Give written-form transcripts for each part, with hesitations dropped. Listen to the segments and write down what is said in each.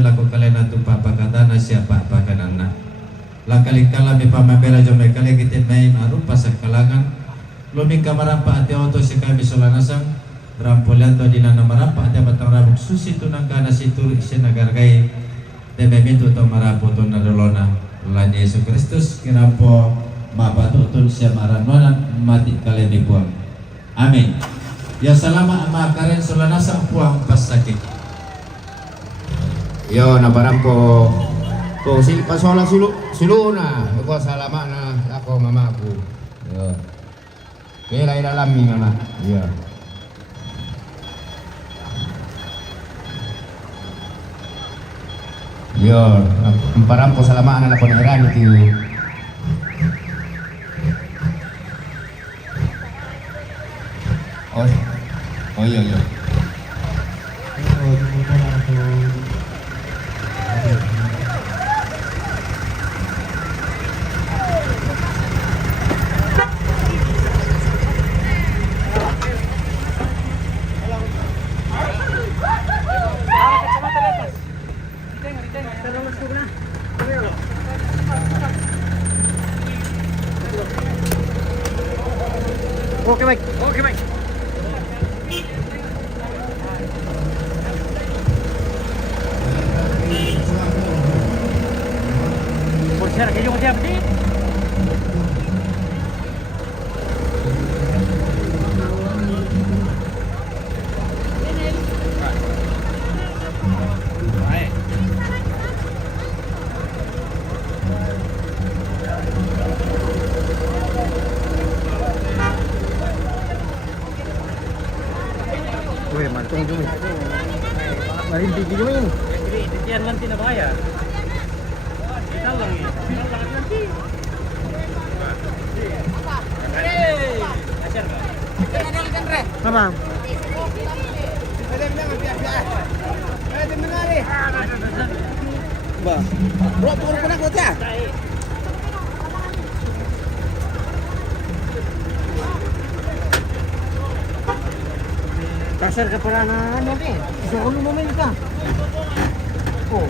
laku kalian atu papa katana siapa pakanana la kali kala mi pamabela jomai kali kita main arupa sakalangan lumi kamarapa ati auto si kami solanasang rampulan to dinana marapa ati batang rabuk susi tunang kana situr sinagargai deme mintu to marapo to nadolona lan Yesus Kristus kirapo mapatutun siya maranonan mati kalian dibuang amin ya salama makaren solanasang puang pas sakit. Yo nabarampo to sili pasola suluna ko salama na ako mamaku yo kaya dalam ni na yo yo parampo salama na ko na iran itu oh iya iya Oke baik. Siapa kayu siapa sih? Wih, mantung cumi. Lain tinggi cumi. Sekian nanti nak bayar. Kita lagi. Nanti. Apa? Bro, turun pernah kau tak? Kasar ka para na ano eh. Gusto ko nung moment ka. Oh.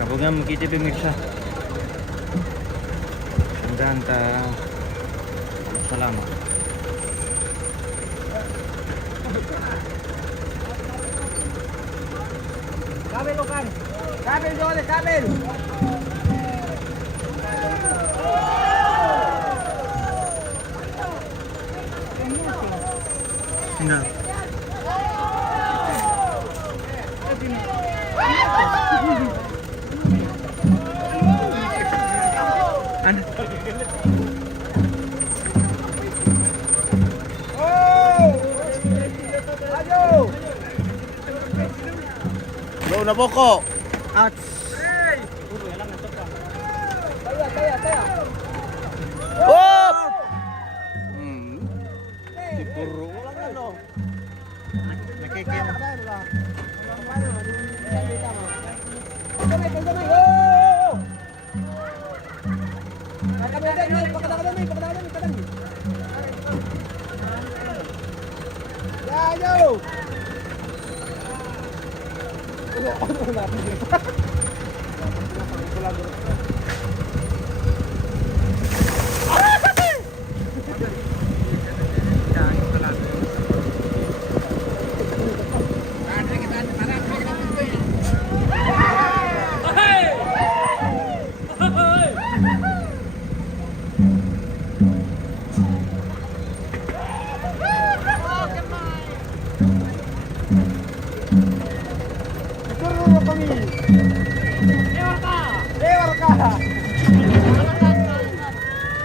Kabungan kita pemirsa. Dan selamat. Kabel kan. Kabel jole kabel. Enggak. Lo na poko. Out. Oh. Dipuro lang ano. Nakikita.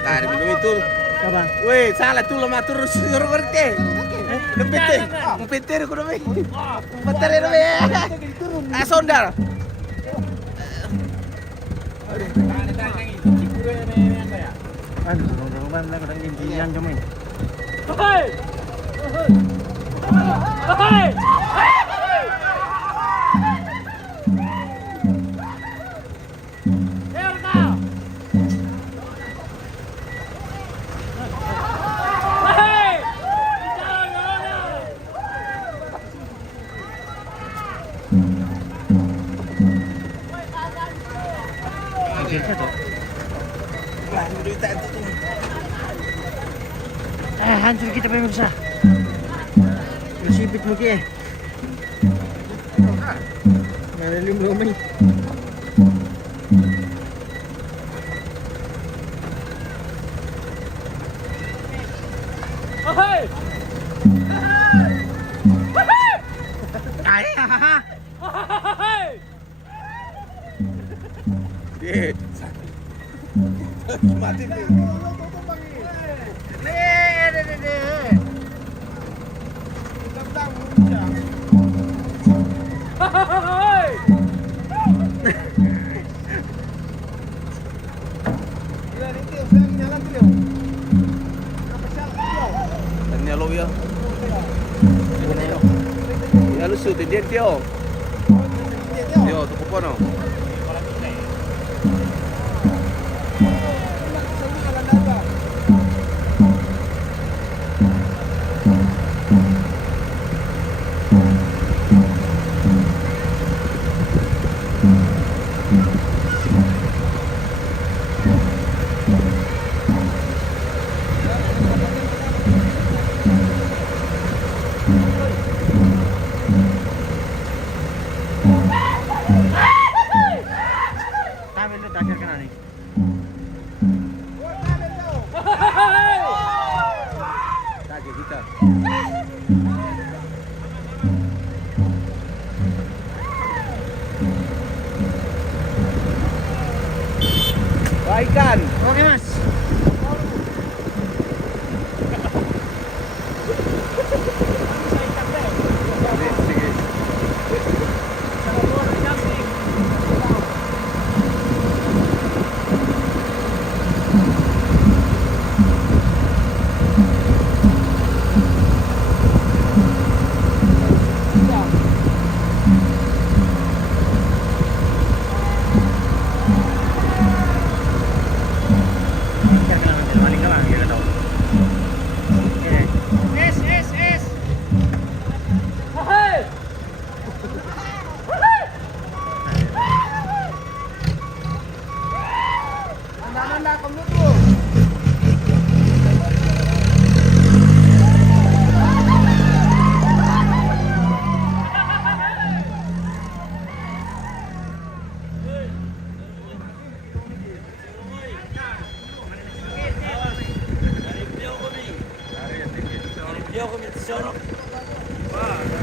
Tadi minum itu. Apa? Weh, salah tuh lama turun suruh berke. Lempete, lempete aku dong. Lempete dong. Ah sondar. Aduh, rumah nak orang Indian cuma. Hei! Hei! Erka! Biasa toh. Hancur kita pemirsa. Nasipit mo ki eh. Nalalim lumay. Hey! Ay, hahaha. Hey! Mati nih. Hey! Nyalo ya. Ya lu sudah dia Tio. Yo, tuku po no. Kami lu takir kena nih. Takir kita. Baikan. Oke mas. Hey! Anda kamu tuh.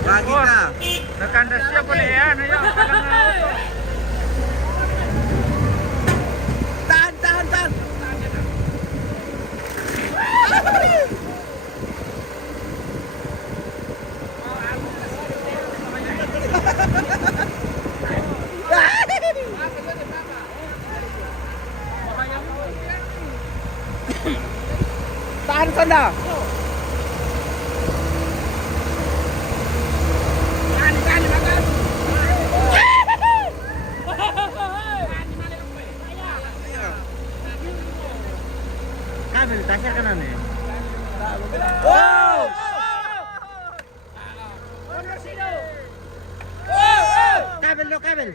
Lagi kita. Nakandas siya pala yan. Ayaw, kalang na auto. Tahan. Tahan Sonda. Kabel, takir kena nih. Wow. Kabel lo, kabel.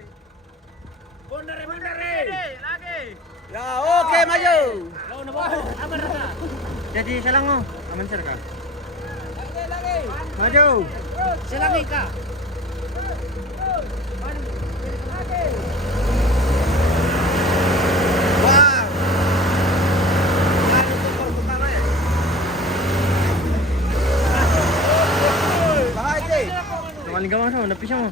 Ya, oke maju. Jadi selang mo, aman sir ka. Maju. Selangi ka. Wah. Bahaya. Tumaling ka mo, napisa mo.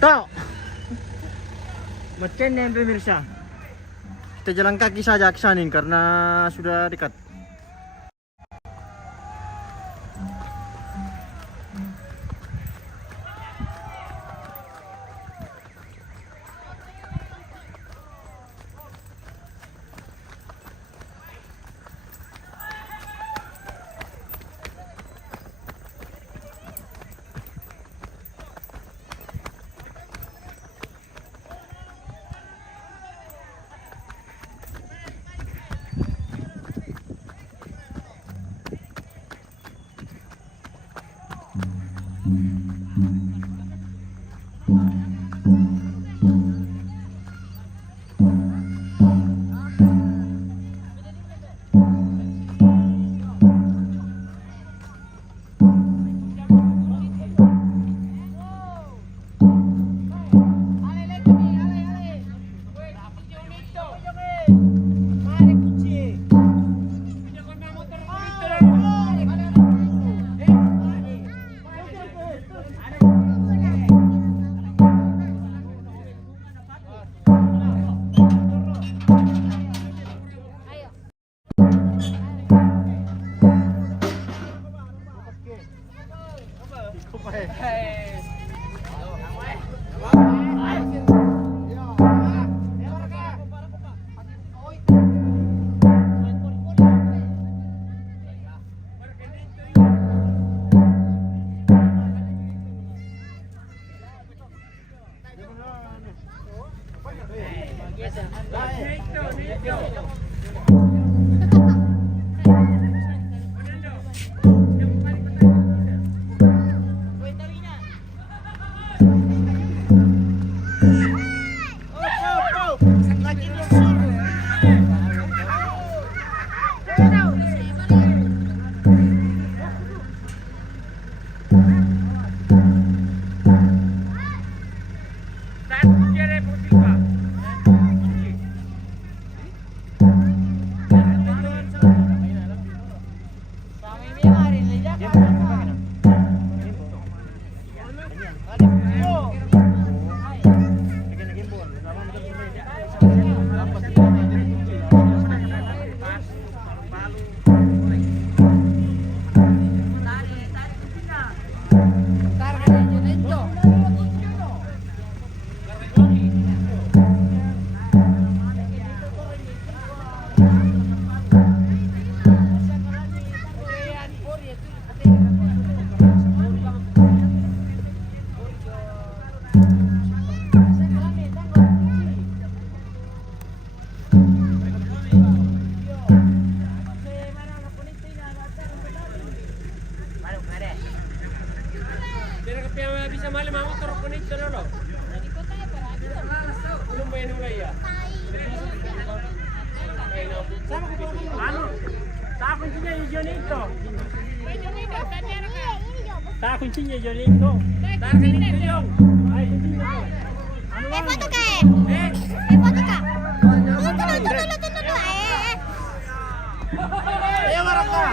Tok. Macam ni pemirsa. Kita jalan kaki saja ke sana karena sudah dekat. Tak kuncinya jadi itu. Tak kuncinya dong. Foto kak. Foto kak. Tunggu. Ayo Maroko.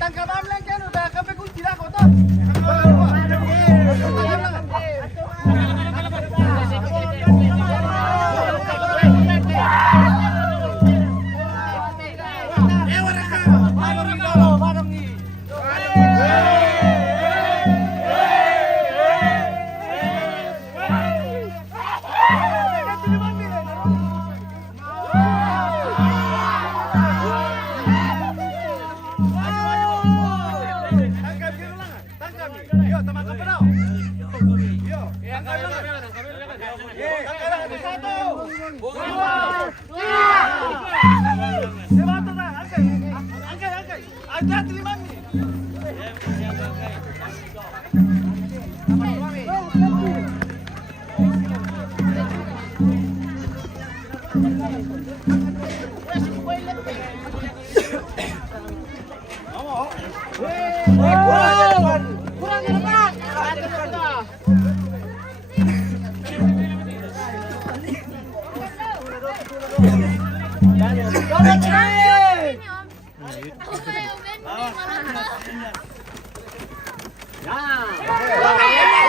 Tangkapan lang kan udah kape kunci dah kotor. Ako kayo, men. Maraming.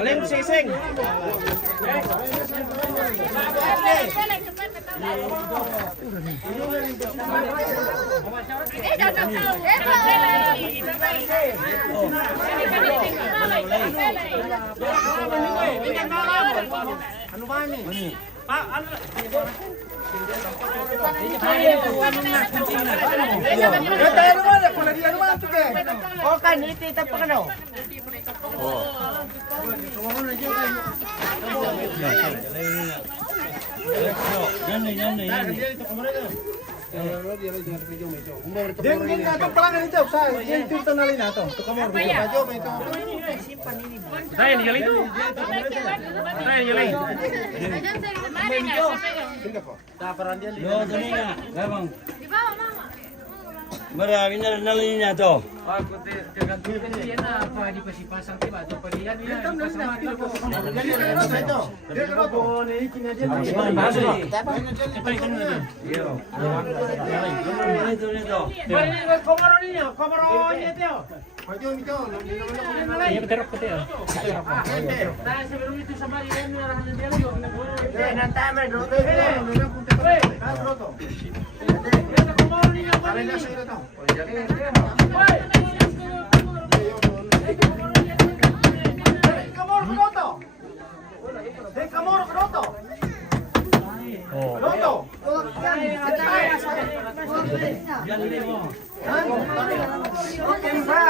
Alin sising. Ano ba ni? Din na to pala ganito sa din tito na lina to. To kamo dito bajo may to. Saya ni galing. Saya ni galing. Yo, dali na. Gabang. Di ba, mama? Marami na nalini na to.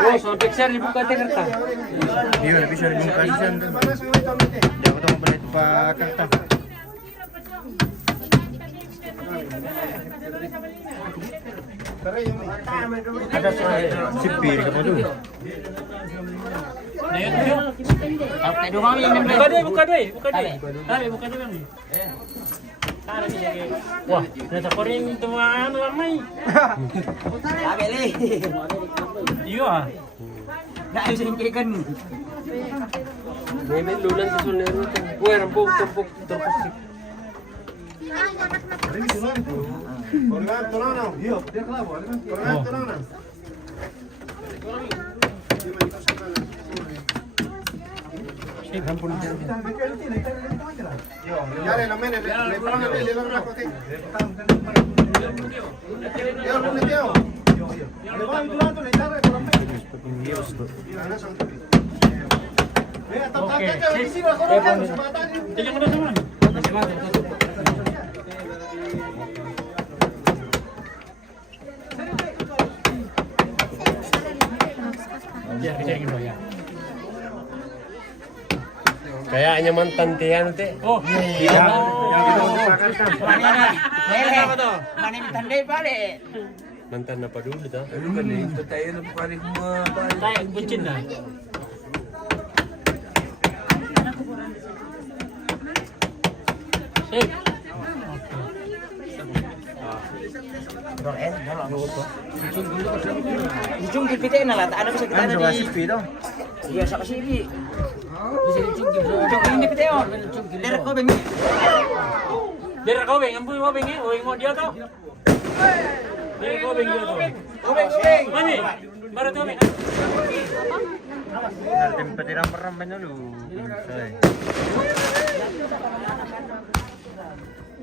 Oh, so picture ni buka kereta. Iya, bisa dibuka di sana. Dia potong balik pak kertas. Ada sipir kamu tuh. Buka deh. Tarik, buka deh bang. Wah, nasa korin tumaan ramai. Iya. Nak ayos yung kirikan ni. May lulan sa sulero ito. Uy, rampok. Tingnan mo na naman. Ya, kejarin mo ya. Kayaknya mantan tiyan te. Oh, Yang kita usahakan kan. Mana mitandai balik. Mantan apa dulu ta? tayo bucin na. Ujung pipitin na lang. Ano bisa kita ada di? dong. Iya sa kasibi. Bisa ujung ini pipitin oh. Derek ko bengi. Dira ko beng, ampuy mo beng eh. Uwing mo dia to. Dira ko beng dia to. Obeng. Mani, baru to beng. Nanti petirang peram banyak lu.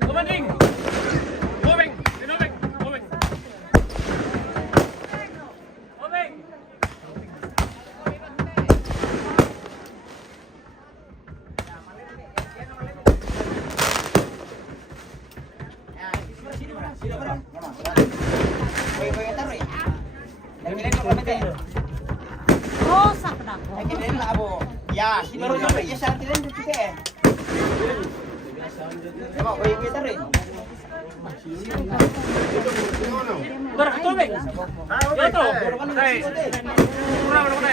Kumanding. Obeng, dinobeng, obeng. Obeng. Oh, sakit ako. Ya, si baru sampai ya saat ini kita eh. Coba beri kita rin. Bertubig. Ito. Hey. Kurang na na.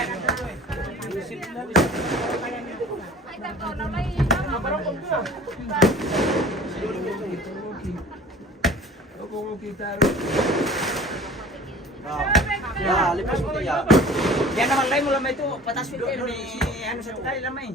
Ay, tako na may Ya, lipas mo ya. Yan naman lay mo lamay ito. Patas mo ito ni ano sa tayo lamay.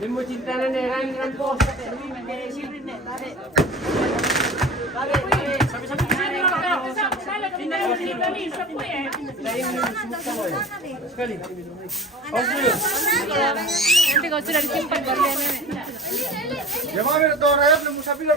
Limo cinta na nerang po. Nanti kau sudah disimpan gorengnya. Ya mami na to rayap na mo sabi lo.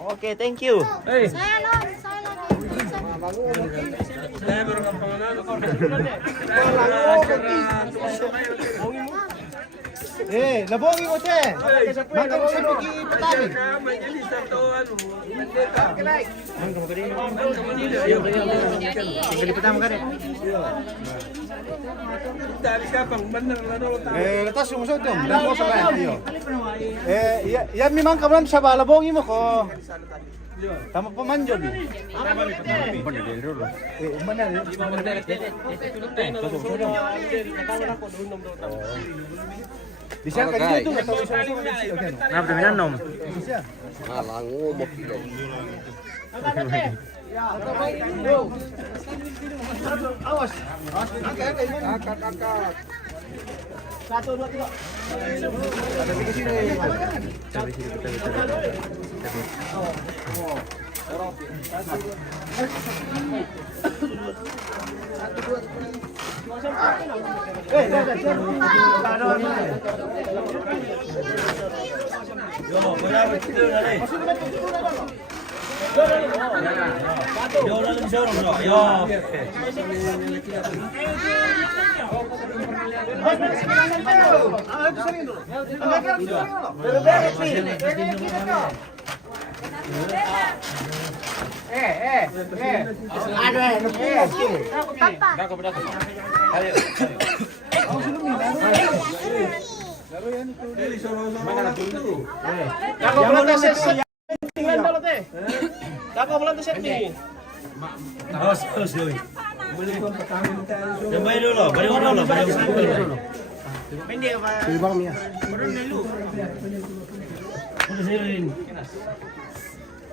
Okay, thank you. Saya lagi. Labongi ko te. Mangkang sa pagi patani. Tinggal pertama kan. Letas yung usod dong. Dako sa bayan. Yan memang kamu sa labongi mo ko. Tama pa man job. Bisa kan itu Kenapa minum nom? Awas. Angkat. 1, 2, 3. Ada di sini.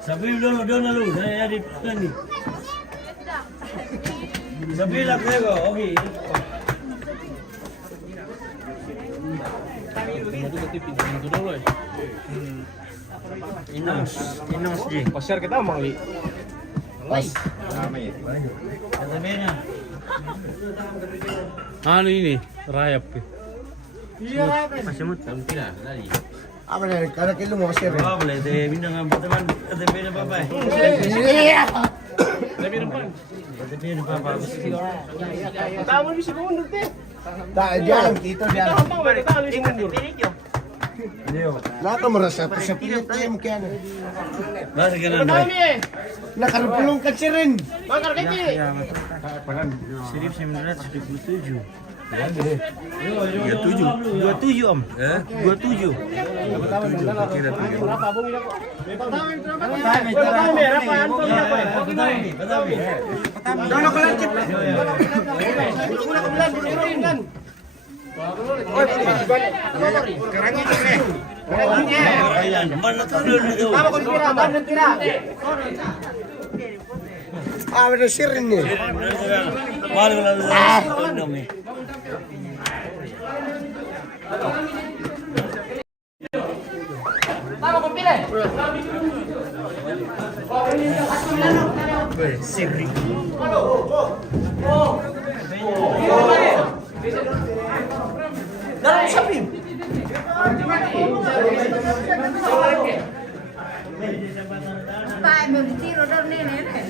Sabi dulu, dia lalu, saya di pelanggan ni. Sa bilang ko, okay. Inos Ji. Pasir kita Mang Li. Pas. Sabihin niya. Ano ini? Rayap. Masyamot. Tidak, tadi. Apa nih? Kada kilo mo kasi rin. Oh, boleh deh bintang teman. Sabihin apa apa? Sabihin apa? Tama ni segundo te. Dia alam kita dia. Tama ba ta ni segundo? Naka mo rasa sa pilit tayo mo kaya. Bahasa ganun ba? Nakarupulong ka si rin. Bakar kiti. Sirip 977. 27 Om. 27. Kira 7. Berapa bung ini? Dono ko lang chip. Ah, bener si rin ni. Malu lalu. Pak, mau ditiro dong nenek.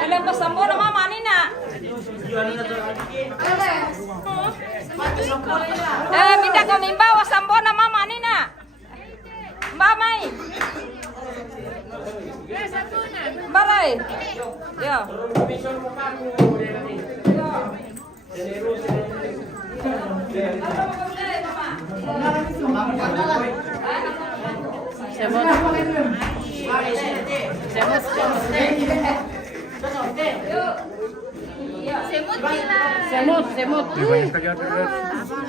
Alam ko sambo na mama ni na. Minta kami bawa sambo na mama ni na. Mamay. Baray. Yo. Semut.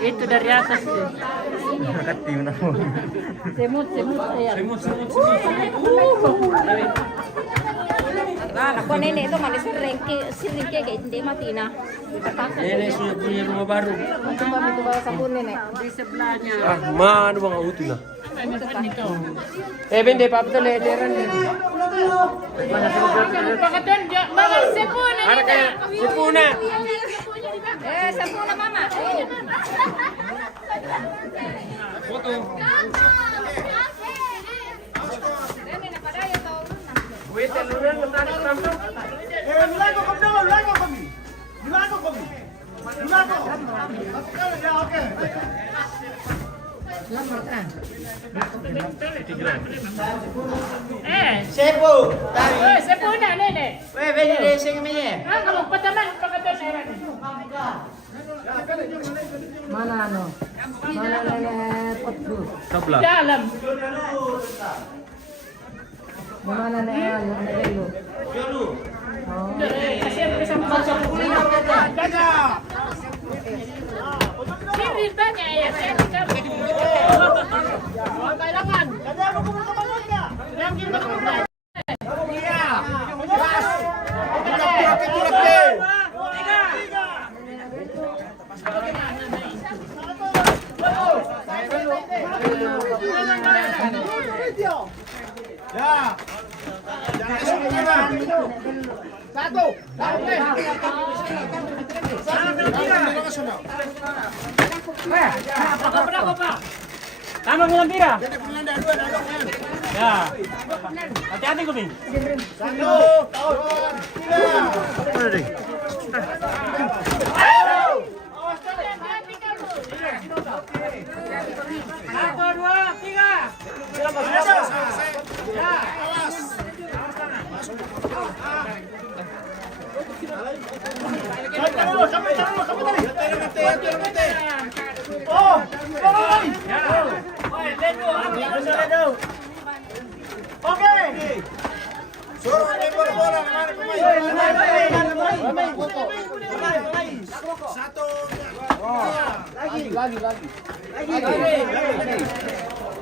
Itu dari atas tuh. Semut saya. Nah, aku nenek itu manis sering kayak hindi mati na. Nenek sudah punya rumah baru. Coba itu bawa sabun nenek. Di sebelahnya. Mana bang utuh lah. Bende pa betul ederan ni. Pakatan dia, mama sepuna. Ada kayak sepuna. Sepuna mama. Foto. Wait, teluran mentari tampil. Lago kami. Ya, oke. Sepo. Sepuna nenek. Weh, beli deh sing kami. Kamu pataman pakatan nenek. Mana ano? Mana nenek potbu? Sebelah. Dalam. Mana nenek lu? Kasihan bersama Siri tanya ya, saya tidak kailangan. Kada mo pumunta ba niya? Yang kita pumunta. Ya. Jangan sunod na. Tama ng tira. Ya. Hati-hati kami. Satu, dua, tiga.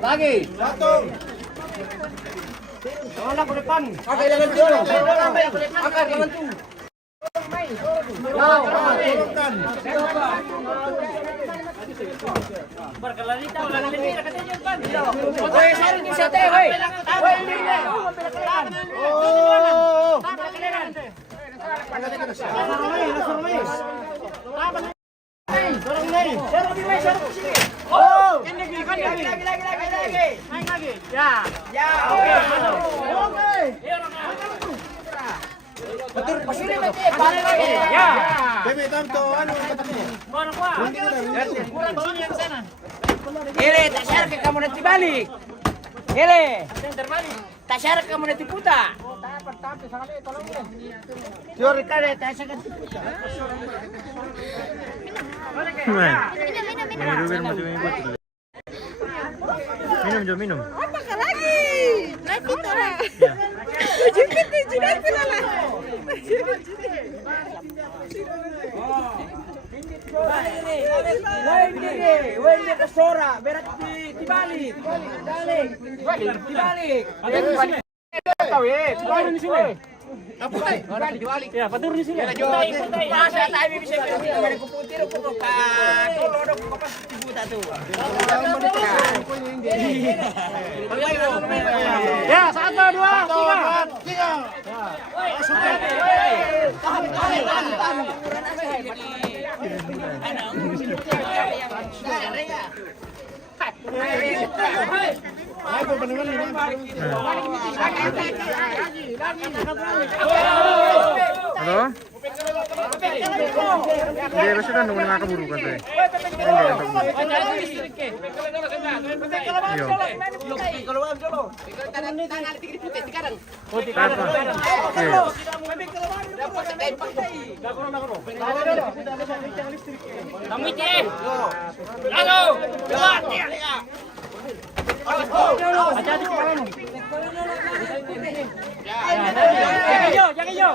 Lagi. Wala ko depan. Oke, lawan dulu. Angkat lawan dulu. Berkelanita, wala na tira katanya depan. Oke, sari di sate, woi. Woi, ini. Ele, tak syarat ke kamu nanti balik. Ele, tak syarat kamu nanti putar. Teori kare, tak syarat nanti putar. Minum Jo, minum. Apa ka lagi? Lagi to na. Jipit pila na. Woi, dia kesora, berat dibalik. Dibalik. Tahu ya, dibalik di sini. Ya, patur di sini. Masa tayo bisa dari kuputiro ko ka tulodok ko pas dibuta tuh. Ya, 1, 2, 3. Halo? Hindi ba sila nung nakakaburukan to eh? Jangan yo.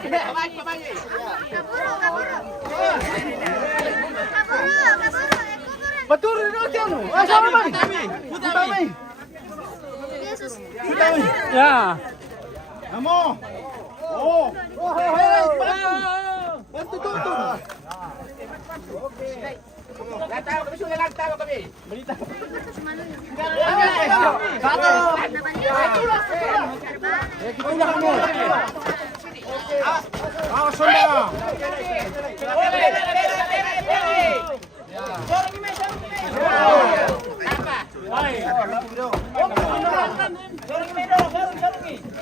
Betul ini ano? Sama ba? Putami. Ya. Amo. Oh. Bantu tutu.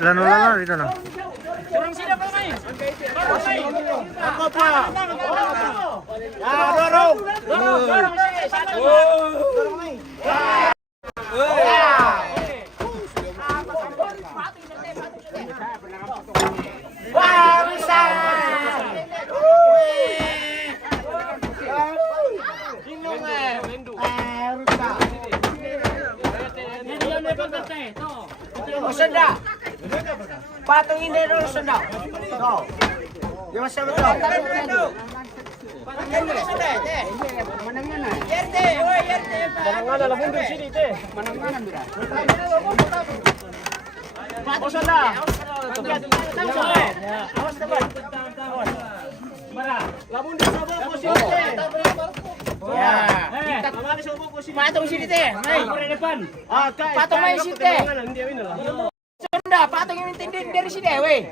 Lano dito na. Ako pa. Dorong. Senda. Patung ini dulu senda. Tuh. Ya masa betul. Mana lah mundur sini teh. Oh senda. Awas teman. Mana? Lah mundur sama posisi teh. Ya. Patung sini teh. Mai. Depan. Patung main sini teh. Dia ini lah. dah, patong yung intindi dari si Dewi.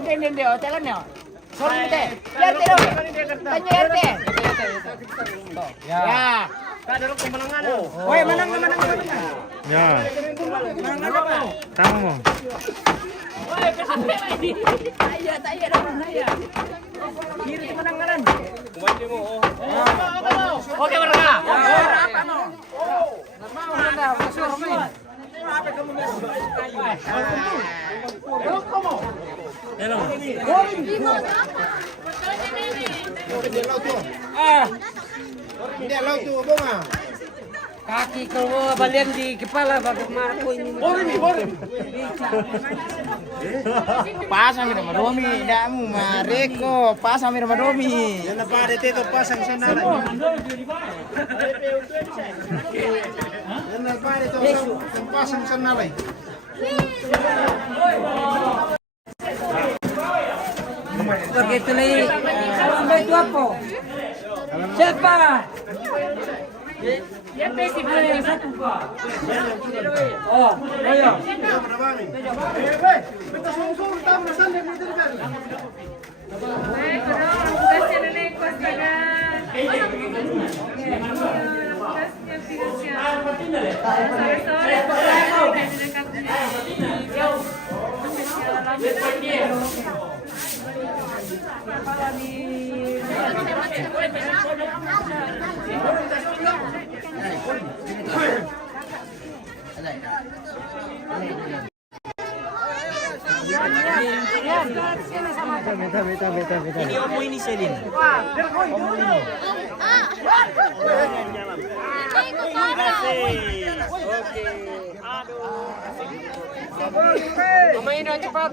Intindi hotelan nyo. Sorry mite. RT dong. Tanya RT. Ya. Woi, menang. Ya. Tama mo. Taya dong. Kiri menang ngaran. Oke, mereka. Apa no? Kaki keluar balian di kepala bagaimana aku ini. Pasang sama Domi, damu Mareko, pasang sama Domi. Yan na pare dito pasang sa nalay. Yan na pare dito pasang sa nalay. Begitu lagi. Sampai itu apa? Siapa? Yang besi yang satu Pak. Oh, ayo. Beta sung tama na sandali dito dali. Ini opo ini Selin. Pemain cepat.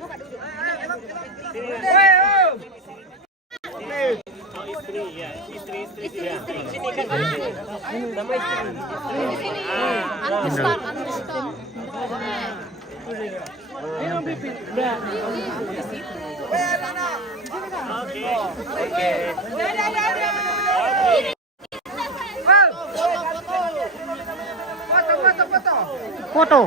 Foto.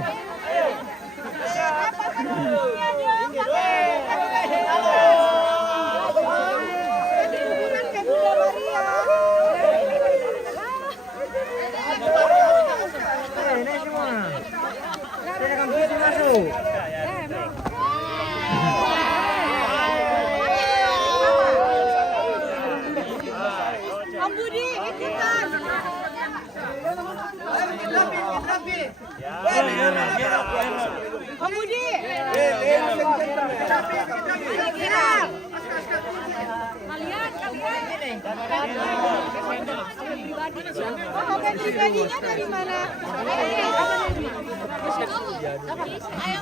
Pribadinya dari mana? Ayo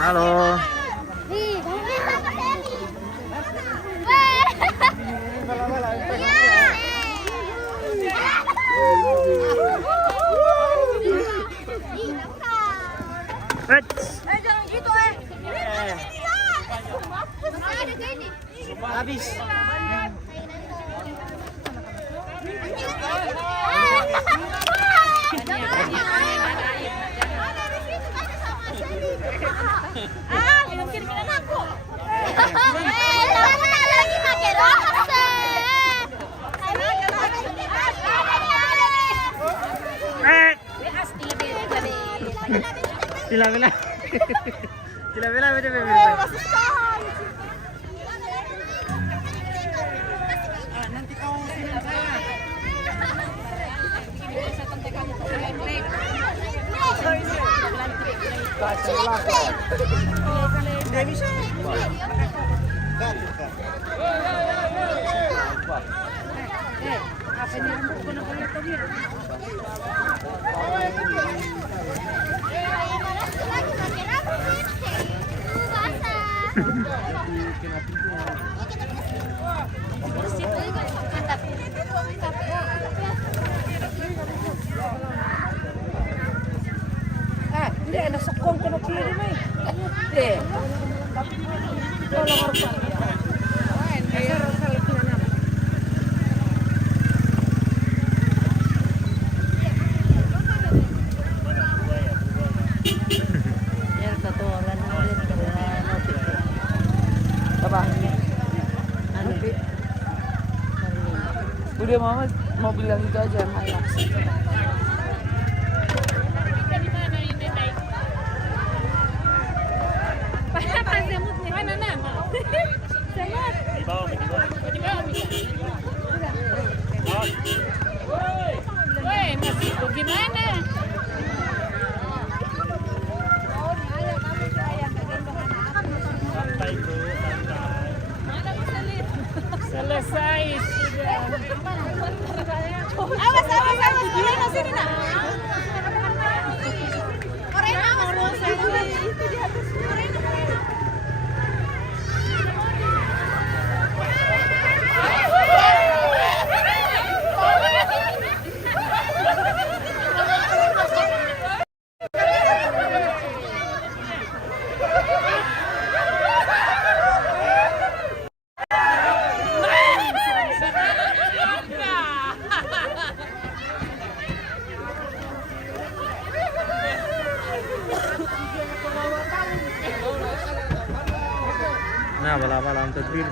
Halo. Jangan gitu Habis. Minum kiriman aku. Kamu lagi pakai rokok. Bila-bila. Bila-bila beda. Nanti kau sini saya. Hindi, nasakong ka na pala rin eh. Hindi. Tolong harus. Apa? Anu, udah mama mau bilang itu aja, Maya. Gimana? Selesai sudah. Awas. Gimana sini nak? Orena itu di atas. Nah, bala-bala untuk bir.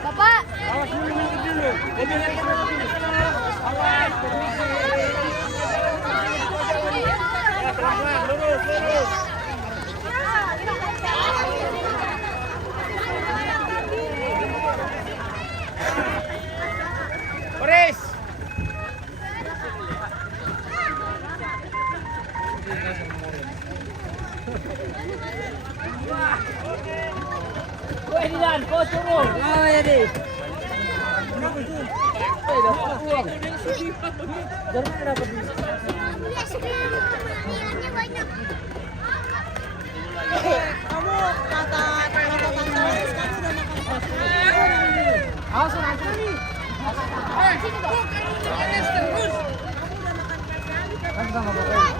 Bapak. Awas dulu dulu. Awas, permisi. Pelan-pelan, lurus. Boris. Woi Dilan, kau turun. Oh ya deh. Dapat uang. Dari mana dapat duit? Kamu kata tante sekarang sudah makan. Awas nanti. Sini dong. Terus. Kan sama bapak.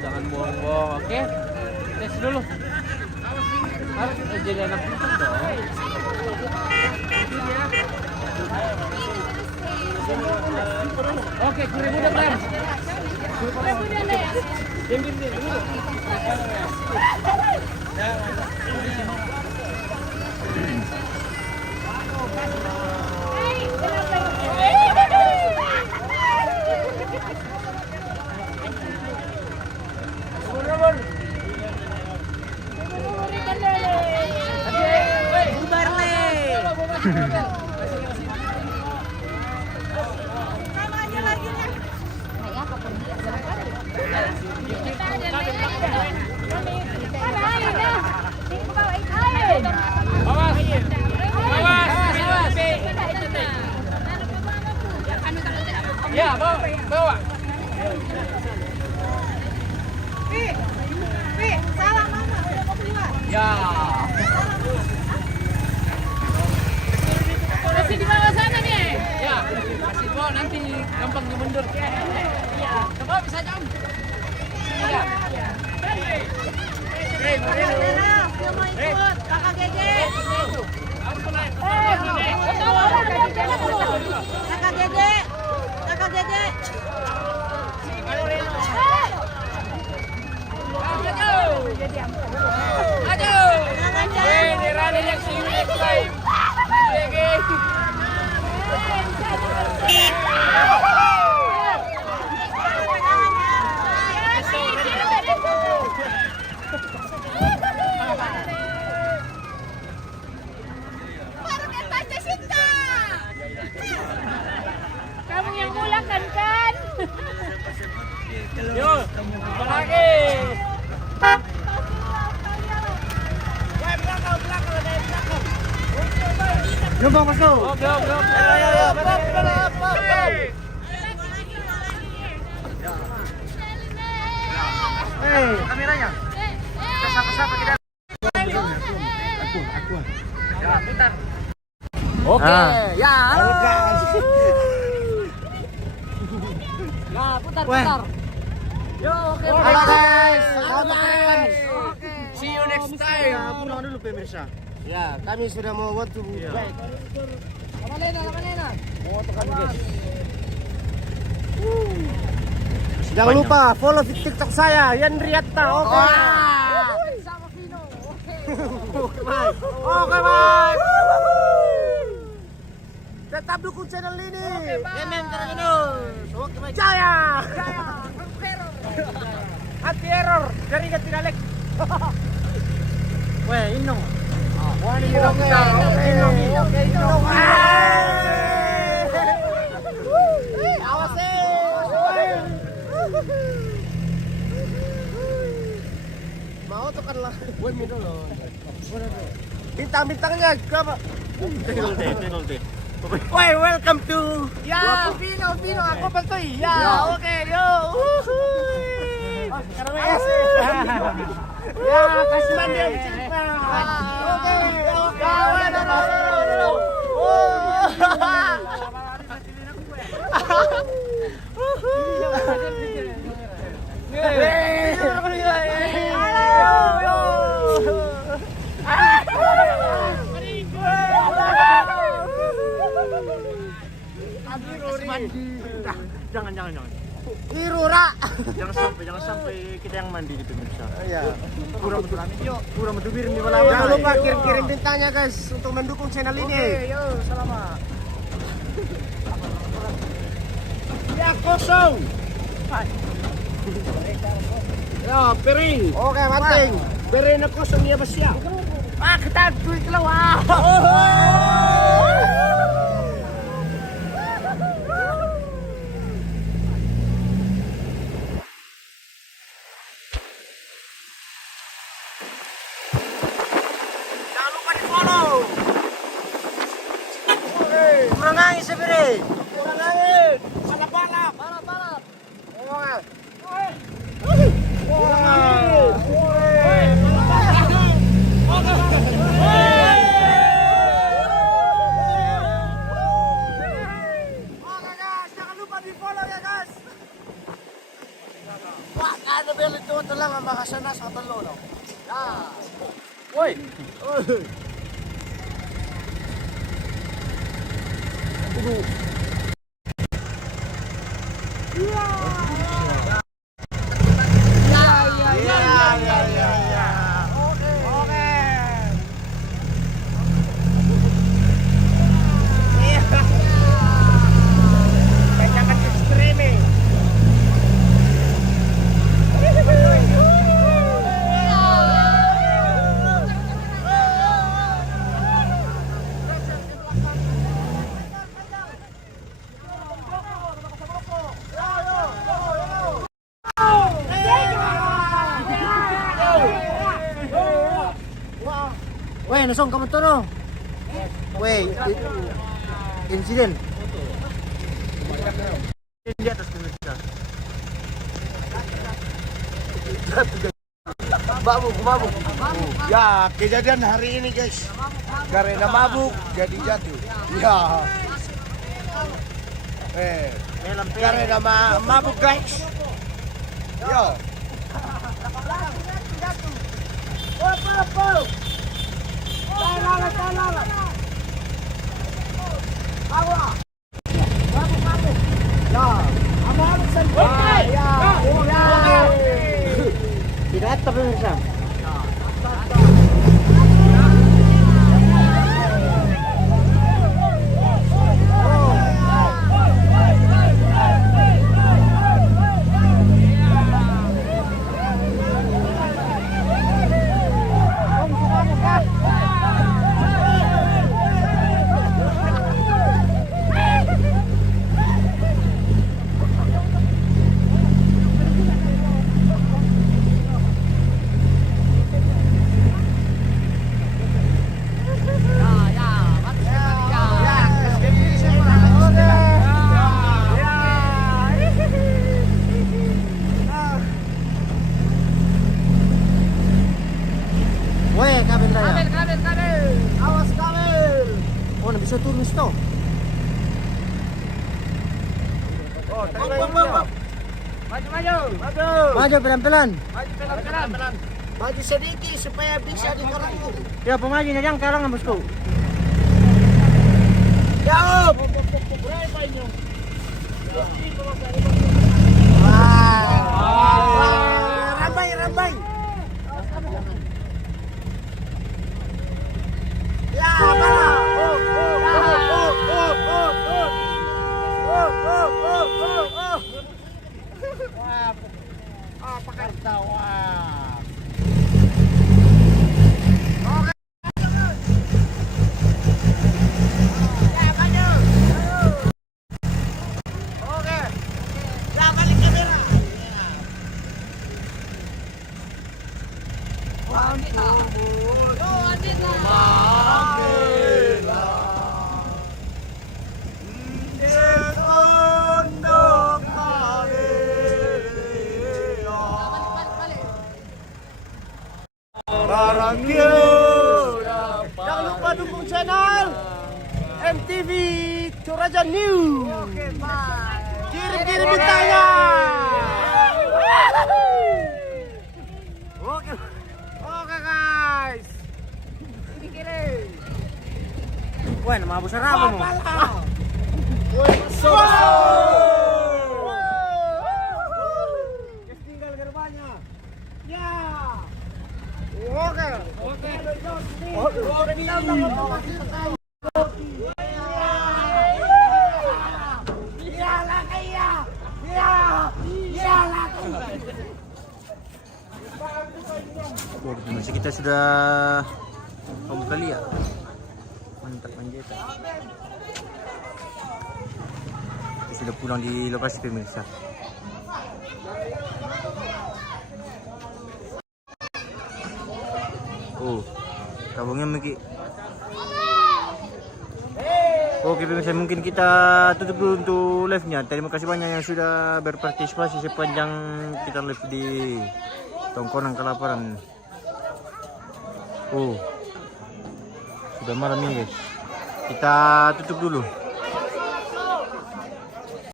Jangan bohong-bohong, oke? Tes dulu. jadi anak pintar dong. Oke, kurir muda Bram. Kurir muda nih. Diam. Ya, bawa. Salah mama, udah mau keluar. Ya. Masih di bawah sana nih. Ya, kasih bawa nanti gampang mundur. Iya. Coba bisa jam. Iya. Dia mau ikut, kakak Gege. Kakak Gege. Aduh. Ini Rani yang sini next time. Kamu yang mulakan kan? Yo, apa lagi? Numpang masuk. Oke. Kameranya. Kesapa kita. Oke, ya. Ya, putar. Yo, oke. Halo guys. See you next time. Pulang dulu pemirsa. Ya, kami sudah mau waktu. Jangan lupa follow TikTok saya, Yandriatta. Oke. Oke, bye. Tetap dukung channel ini. Oke, bye. Jaya. Anti error dari Gatinalek. Weh, Inong. Wah, ini Inong. Oke, Inong. Awas mau tekan lah. Woi, minum loh. Bintang-bintangnya berapa? Penalti. Woi, welcome to Pino, aku bantuin. Ya, oke, yo. Ya, kasih mandi aja cerita. Oke, kawan. Jangan. Irura. Jangan sampai kita yang mandi di pemirsa. Iya. Kurang berdubir di malam. Jangan lupa kirim bintangnya guys untuk mendukung channel ini. Oke, yo, selamat. Ya kosong. Ya, piring. Oke, manting. Piring na kosong ya basya. Kita duit keluar. Kurang angin sebenarnya. Kurang angin. Balap. Kurang Oke guys, jangan lupa di follow ya guys. Wah, ada beli itu lang ang makasana sa talo no. Ya. Woi. Weh, nasong kamu tuh no. Weh, insiden. Di atas pemirsa. Mabuk. Ya, kejadian hari ini guys. Karena mabuk jadi jatuh. Ya. Karena mabuk guys. Yo. Tidak tapi bisa. Kabel. Awas kabel. Oh, nggak bisa turun situ. Oh, maju pelan-pelan. Maju sedikit supaya bisa dikorek. Ya, pemaju yang karang bosku. Ya, rambai. Ya, mana? Wah, pakai tawar. Oke. Ya, maju. Oke. Ya, balik kamera. Wah, ini jangan lupa dukung channel MTV Toraja New. Kirim bintangnya. Oke guys. Kirim. Wah, nama besar apa mau? Tinggal gerbangnya. Ya. Oke. Masih kita sudah kali ya. Mantap manjeta. Kita sudah pulang di lokasi pemirsa. Oh, tabungnya Miki. Oke pemirsa, mungkin kita tutup dulu untuk live-nya. Terima kasih banyak yang sudah berpartisipasi sepanjang kita live di Tongkonan Kelaparan. Oh, sudah malam ini guys. Kita tutup dulu.